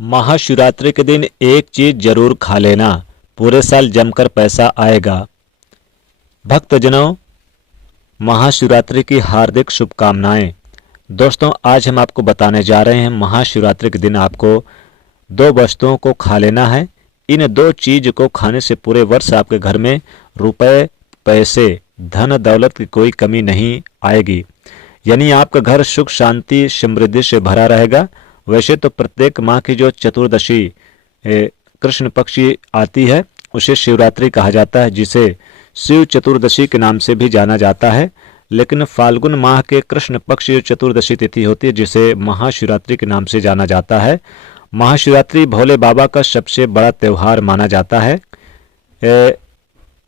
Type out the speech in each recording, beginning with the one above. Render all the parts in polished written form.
महाशिवरात्रि के दिन एक चीज जरूर खा लेना, पूरे साल जमकर पैसा आएगा। भक्तजनों, महाशिवरात्रि की हार्दिक शुभकामनाएं। दोस्तों, आज हम आपको बताने जा रहे हैं महाशिवरात्रि के दिन आपको दो वस्तुओं को खा लेना है। इन दो चीज को खाने से पूरे वर्ष आपके घर में रुपए, पैसे, धन दौलत की कोई कमी नहीं आएगी। यानी आपका घर सुख, शांति, समृद्धि से भरा रहेगा। वैसे तो प्रत्येक माह की जो चतुर्दशी कृष्ण पक्षी आती है उसे शिवरात्रि कहा जाता है, जिसे शिव चतुर्दशी के नाम से भी जाना जाता है। लेकिन फाल्गुन माह के कृष्ण पक्ष चतुर्दशी तिथि होती है, जिसे महाशिवरात्रि के नाम से जाना जाता है। महाशिवरात्रि भोले बाबा का सबसे बड़ा त्यौहार माना जाता है।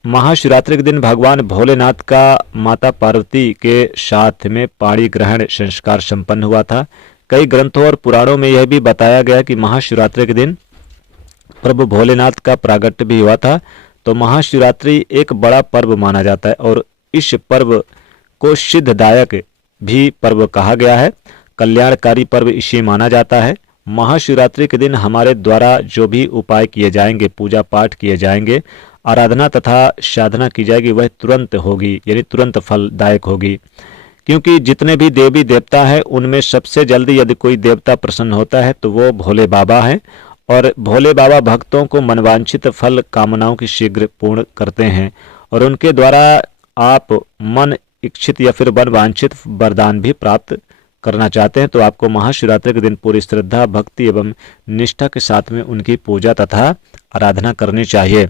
महाशिवरात्रि के दिन भगवान भोलेनाथ का माता पार्वती के साथ में पाणी ग्रहण संस्कार संपन्न हुआ था। कई ग्रंथों और पुराणों में यह भी बताया गया कि महाशिवरात्रि के दिन प्रभु भोलेनाथ का प्रागट्य भी हुआ था। तो महाशिवरात्रि एक बड़ा पर्व माना जाता है और इस पर्व को सिद्धदायक भी पर्व कहा गया है। कल्याणकारी पर्व इसे माना जाता है। महाशिवरात्रि के दिन हमारे द्वारा जो भी उपाय किए जाएंगे, पूजा पाठ किए जाएंगे, आराधना तथा साधना की जाएगी, वह तुरंत होगी, यानी तुरंत फलदायक होगी। क्योंकि जितने भी देवी देवता हैं उनमें सबसे जल्दी यदि कोई देवता प्रसन्न होता है तो वो भोले बाबा हैं। और भोले बाबा भक्तों को मनवांछित फल कामनाओं की शीघ्र पूर्ण करते हैं और उनके द्वारा आप मन इच्छित या फिर मनवांछित वरदान भी प्राप्त करना चाहते हैं तो आपको महाशिवरात्रि के दिन पूरी श्रद्धा, भक्ति एवं निष्ठा के साथ में उनकी पूजा तथा आराधना करनी चाहिए।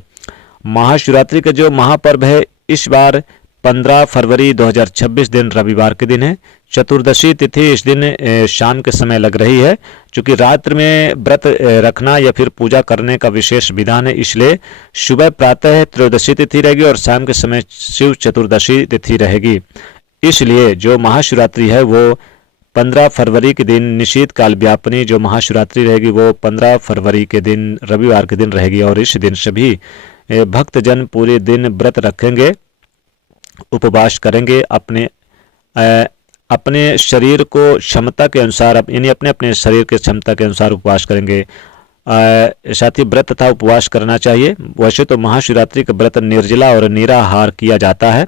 महाशिवरात्रि का जो महापर्व है इस बार 15 फरवरी 2026 दिन रविवार के दिन है। चतुर्दशी तिथि इस दिन शाम के समय लग रही है। चूंकि रात्र में व्रत रखना या फिर पूजा करने का विशेष विधान है, इसलिए सुबह प्रातः त्रयोदशी तिथि रहेगी और शाम के समय शिव चतुर्दशी तिथि रहेगी। इसलिए जो महाशिवरात्रि है वो 15 फरवरी के दिन, निशीत काल व्यापनी जो महाशिवरात्रि रहेगी वो 15 फरवरी के दिन रविवार के दिन रहेगी। और इस दिन सभी भक्तजन पूरे दिन व्रत रखेंगे, उपवास करेंगे, अपने शरीर को क्षमता के अनुसार, यानी अपने अपने शरीर के क्षमता के अनुसार उपवास करेंगे। साथ ही व्रत तथा उपवास करना चाहिए। वैसे तो महाशिवरात्रि का व्रत निर्जला और निराहार किया जाता है,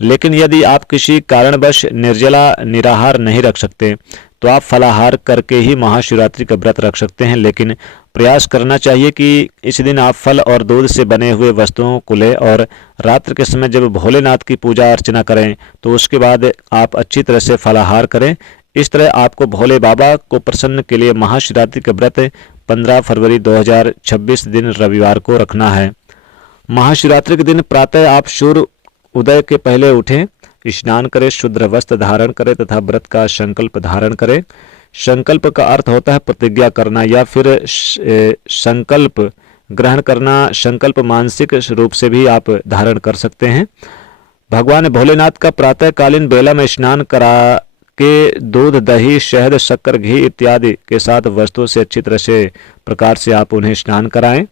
लेकिन यदि आप किसी कारणवश निर्जला निराहार नहीं रख सकते तो आप फलाहार करके ही महाशिवरात्रि का व्रत रख सकते हैं। लेकिन प्रयास करना चाहिए कि इस दिन आप फल और दूध से बने हुए वस्तुओं को लें और रात्र के समय जब भोलेनाथ की पूजा अर्चना करें तो उसके बाद आप अच्छी तरह से फलाहार करें। इस तरह आपको भोले बाबा को प्रसन्न के लिए महाशिवरात्रि का व्रत 15 फरवरी 2026 दिन रविवार को रखना है। महाशिवरात्रि के दिन प्रातः आप सूर्य उदय के पहले उठें, स्नान करें, शुद्ध वस्त्र धारण करें तथा व्रत का संकल्प धारण करें। संकल्प का अर्थ होता है प्रतिज्ञा करना या फिर संकल्प ग्रहण करना। संकल्प मानसिक रूप से भी आप धारण कर सकते हैं। भगवान भोलेनाथ का प्रातःकालीन बेला में स्नान करा के दूध, दही, शहद, शक्कर, घी इत्यादि के साथ वस्तुओं से अच्छी तरह से प्रकार से आप उन्हें स्नान कराएं।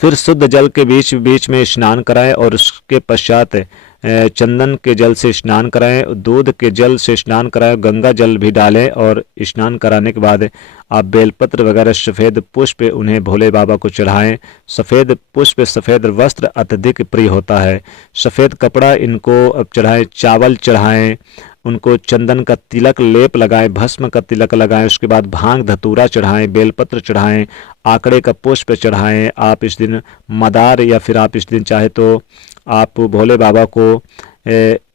फिर शुद्ध जल के बीच बीच में स्नान कराएं और उसके पश्चात चंदन के जल से स्नान कराएं, दूध के जल से स्नान कराएं, गंगा जल भी डालें और स्नान कराने के बाद आप बेलपत्र वगैरह सफ़ेद पुष्प उन्हें भोले बाबा को चढ़ाएं। सफ़ेद पुष्प, सफ़ेद वस्त्र अत्यधिक प्रिय होता है। सफ़ेद कपड़ा इनको अब चढ़ाएं, चावल चढ़ाएं, उनको चंदन का तिलक लेप लगाएं, भस्म का तिलक लगाएं, उसके बाद भांग धतूरा चढ़ाएं, बेलपत्र चढ़ाएं, आकड़े का पुष्प चढ़ाएं। आप इस दिन मदार या फिर आप इस दिन चाहे तो आप भोले बाबा को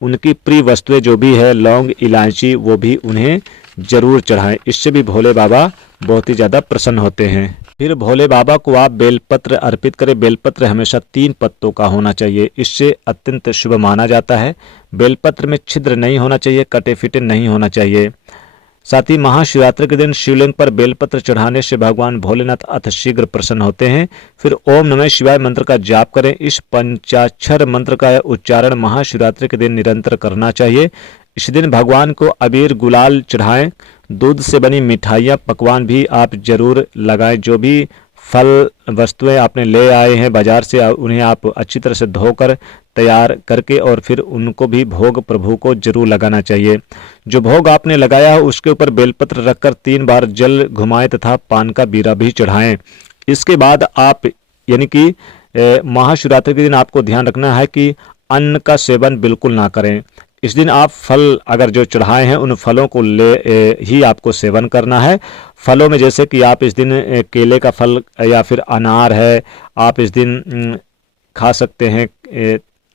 उनकी प्रिय वस्तुएं जो भी है, लौंग, इलायची, वो भी उन्हें जरूर चढ़ाएं। इससे भी भोले बाबा बहुत ही ज़्यादा प्रसन्न होते हैं। फिर भोले बाबा को आप बेलपत्र अर्पित करें। बेलपत्र हमेशा 3 पत्तों का होना चाहिए, इससे अत्यंत शुभ माना जाता है। बेलपत्र में छिद्र नहीं होना चाहिए, कटे फिटे नहीं होना चाहिए। साथ ही महाशिवरात्रि के दिन शिवलिंग पर बेलपत्र चढ़ाने से भगवान भोलेनाथ अति शीघ्र प्रसन्न होते हैं। फिर ओम नमः शिवाय मंत्र का जाप करें। इस पंचाक्षर मंत्र का उच्चारण महाशिवरात्रि के दिन निरंतर करना चाहिए। इस दिन भगवान को अबीर गुलाल चढ़ाएं। दूध से बनी मिठाइयाँ, पकवान भी आप जरूर लगाएं। जो भी फल वस्तुएं आपने ले आए हैं बाजार से, उन्हें आप अच्छी तरह से धोकर तैयार करके और फिर उनको भी भोग प्रभु को जरूर लगाना चाहिए। जो भोग आपने लगाया है उसके ऊपर बेलपत्र रखकर 3 बार जल घुमाएं तथा पान का बीरा भी चढ़ाएं। इसके बाद आप यानी कि महाशिवरात्रि के दिन आपको ध्यान रखना है कि अन्न का सेवन बिल्कुल ना करें। इस दिन आप फल अगर जो चढ़ाए हैं उन फलों को ही आपको सेवन करना है। फलों में जैसे कि आप इस दिन केले का फल या फिर अनार है, आप इस दिन खा सकते हैं,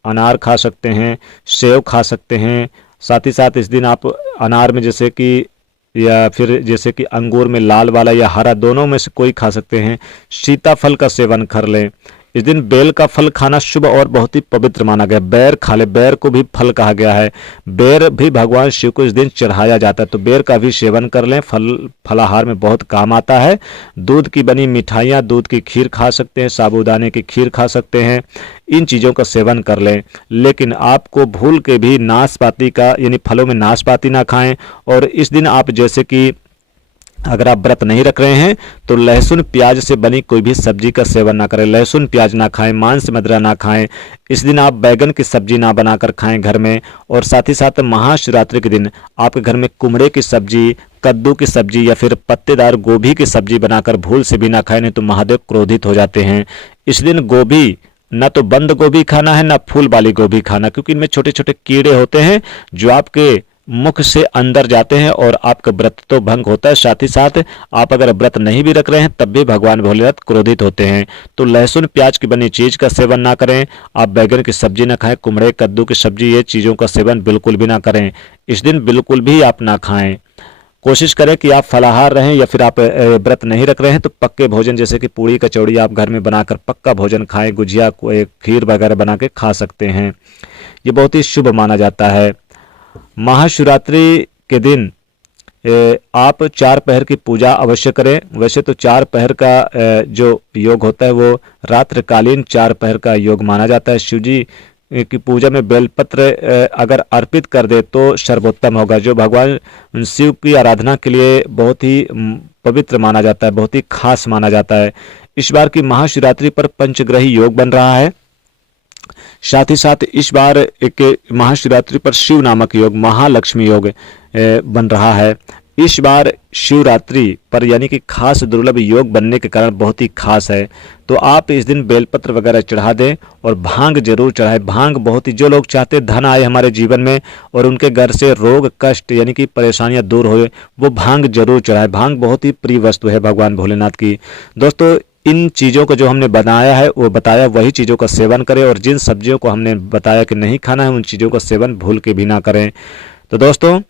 अनार खा सकते हैं, सेव खा सकते हैं। साथ ही साथ इस दिन आप अनार में जैसे कि या फिर जैसे कि अंगूर में लाल वाला या हरा, दोनों में से कोई खा सकते हैं। सीताफल का सेवन कर लें। इस दिन बेल का फल खाना शुभ और बहुत ही पवित्र माना गया। बेर खा ले, बेर को भी फल कहा गया है। बेर भी भगवान शिव को इस दिन चढ़ाया जाता है, तो बेर का भी सेवन कर लें। फलाहार में बहुत काम आता है। दूध की बनी मिठाइयाँ, दूध की खीर खा सकते हैं, साबूदाने की खीर खा सकते हैं। इन चीज़ों का सेवन कर लें। लेकिन आपको भूल के भी नाशपाती का यानी फलों में नाशपाती ना खाएं। और इस दिन आप जैसे कि अगर आप व्रत नहीं रख रहे हैं तो लहसुन प्याज से बनी कोई भी सब्जी का सेवन ना करें। लहसुन प्याज ना खाएं, मांस मदिरा ना खाएं। इस दिन आप बैगन की सब्जी ना बनाकर खाएं घर में। और साथ ही साथ महाशिवरात्रि के दिन आपके घर में कुमड़े की सब्जी, कद्दू की सब्जी या फिर पत्तेदार गोभी की सब्जी बनाकर भूल से भी ना खाएं, नहीं तो महादेव क्रोधित हो जाते हैं। इस दिन गोभी ना तो बंद गोभी खाना है ना फूल वाली गोभी खाना, क्योंकि इनमें छोटे छोटे कीड़े होते हैं जो आपके मुख से अंदर जाते हैं और आपका व्रत तो भंग होता है। साथ ही साथ आप अगर व्रत नहीं भी रख रहे हैं तब भी भगवान भोलेनाथ क्रोधित होते हैं। तो लहसुन प्याज की बनी चीज का सेवन ना करें। आप बैगन की सब्जी ना खाएं, कुमड़े कद्दू की सब्जी, ये चीज़ों का सेवन बिल्कुल भी ना करें। इस दिन बिल्कुल भी आप ना खाएं। कोशिश करें कि आप फलाहार रहें या फिर आप व्रत नहीं रख रहे हैं तो पक्के भोजन जैसे कि पूड़ी कचौड़ी आप घर में बनाकर पक्का भोजन खाएं। गुजिया खीर वगैरह बना के खा सकते हैं। ये बहुत ही शुभ माना जाता है। महाशिवरात्रि के दिन आप 4 पहर की पूजा अवश्य करें। वैसे तो 4 पहर का जो योग होता है वो रात्रिकालीन 4 पहर का योग माना जाता है। शिव जी की पूजा में बेलपत्र अगर अर्पित कर दे तो सर्वोत्तम होगा, जो भगवान शिव की आराधना के लिए बहुत ही पवित्र माना जाता है, बहुत ही खास माना जाता है। इस बार की महाशिवरात्रि पर पंचग्रही योग बन रहा है। साथ ही साथ इस बार एक महाशिवरात्रि पर शिव नामक योग, महालक्ष्मी योग बन रहा है। इस बार शिवरात्रि पर यानी कि खास दुर्लभ योग बनने के कारण बहुत ही खास है। तो आप इस दिन बेलपत्र वगैरह चढ़ा दें और भांग जरूर चढ़ाएं। भांग बहुत ही, जो लोग चाहते धन आए हमारे जीवन में और उनके घर से रोग कष्ट यानी कि परेशानियां दूर हो, वो भांग जरूर चढ़ाएं। भांग बहुत ही प्रिय वस्तु है भगवान भोलेनाथ की। दोस्तों, इन चीज़ों को जो हमने बनाया है वो बताया वही चीज़ों का सेवन करें, और जिन सब्जियों को हमने बताया कि नहीं खाना है उन चीज़ों का सेवन भूल के भी ना करें। तो दोस्तों,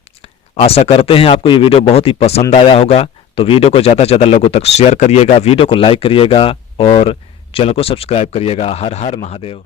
आशा करते हैं आपको ये वीडियो बहुत ही पसंद आया होगा। तो वीडियो को ज़्यादा से ज़्यादा लोगों तक शेयर करिएगा, वीडियो को लाइक करिएगा और चैनल को सब्सक्राइब करिएगा। हर हर महादेव।